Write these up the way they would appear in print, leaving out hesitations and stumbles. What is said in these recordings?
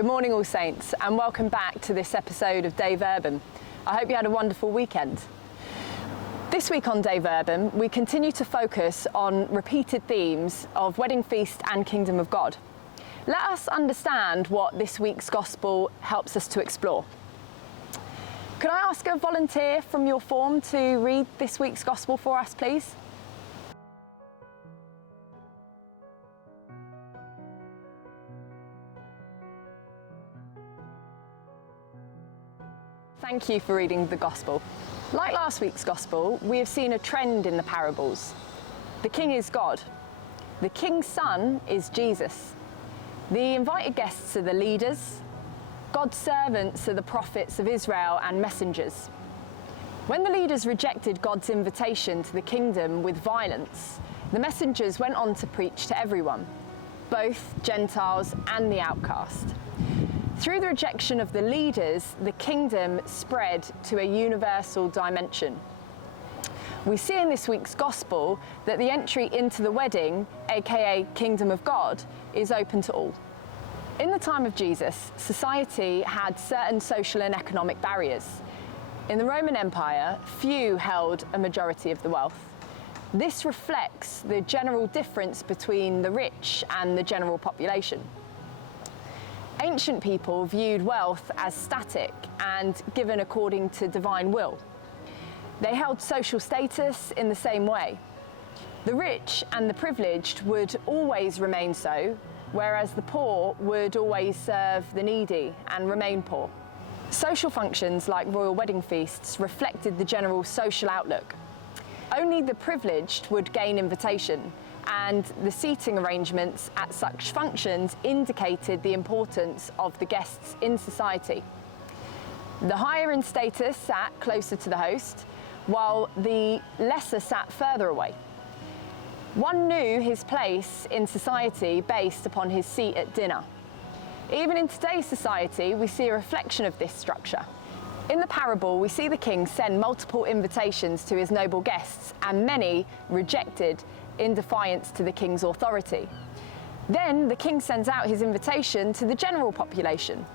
Good morning, all saints, and welcome back to this episode of DEI VERBUM. I hope you had a wonderful weekend. This week on DEI VERBUM, we continue to focus on repeated themes of wedding feast and kingdom of God. Let us understand what this week's gospel helps us to explore. Could I ask a volunteer from your form to read this week's gospel for us, please? Thank you for reading the Gospel. Like last week's Gospel, we have seen a trend in the parables. The King is God. The King's Son is Jesus. The invited guests are the leaders. God's servants are the prophets of Israel and messengers. When the leaders rejected God's invitation to the kingdom with violence, the messengers went on to preach to everyone, both Gentiles and the outcast. Through the rejection of the leaders, the kingdom spread to a universal dimension. We see in this week's gospel that the entry into the wedding, aka Kingdom of God, is open to all. In the time of Jesus, society had certain social and economic barriers. In the Roman Empire, few held a majority of the wealth. This reflects the general difference between the rich and the general population. Ancient people viewed wealth as static and given according to divine will. They held social status in the same way. The rich and the privileged would always remain so, whereas the poor would always serve the needy and remain poor. Social functions like royal wedding feasts reflected the general social outlook. Only the privileged would gain invitation, and the seating arrangements at such functions indicated the importance of the guests in society. The higher in status sat closer to the host, while the lesser sat further away. One knew his place in society based upon his seat at dinner. Even in today's society, we see a reflection of this structure. In the parable, we see the king send multiple invitations to his noble guests, and many rejected in defiance to the king's authority. Then the king sends out his invitation to the general population.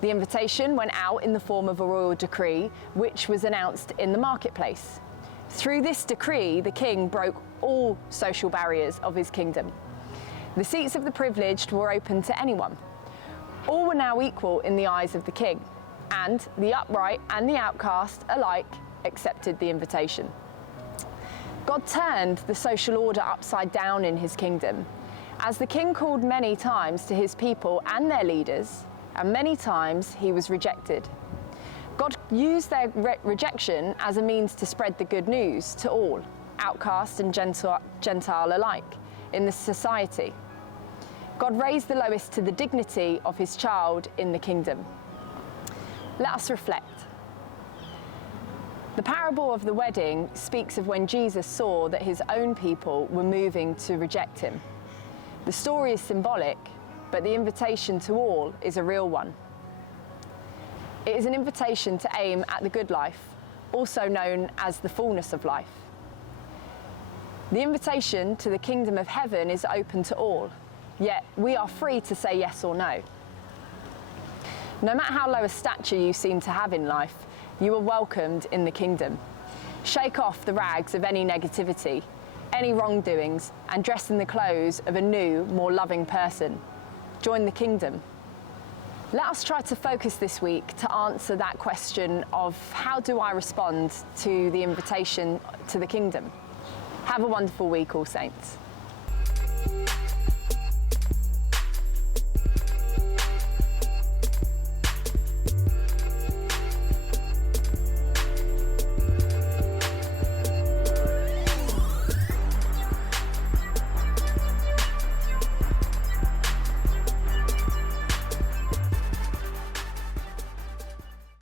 The invitation went out in the form of a royal decree, which was announced in the marketplace. Through this decree, the king broke all social barriers of his kingdom. The seats of the privileged were open to anyone. All were now equal in the eyes of the king, and the upright and the outcast alike accepted the invitation. God turned the social order upside down in his kingdom, as the king called many times to his people and their leaders, and many times he was rejected. God used their rejection as a means to spread the good news to all, outcast and Gentile alike, in the society. God raised the lowest to the dignity of his child in the kingdom. Let us reflect. The parable of the wedding speaks of when Jesus saw that his own people were moving to reject him. The story is symbolic, but the invitation to all is a real one. It is an invitation to aim at the good life, also known as the fullness of life. The invitation to the kingdom of heaven is open to all, yet we are free to say yes or no. No matter how low a stature you seem to have in life, you are welcomed in the kingdom. Shake off the rags of any negativity, any wrongdoings, and dress in the clothes of a new, more loving person. Join the kingdom. Let us try to focus this week to answer that question of how do I respond to the invitation to the kingdom? Have a wonderful week, all saints.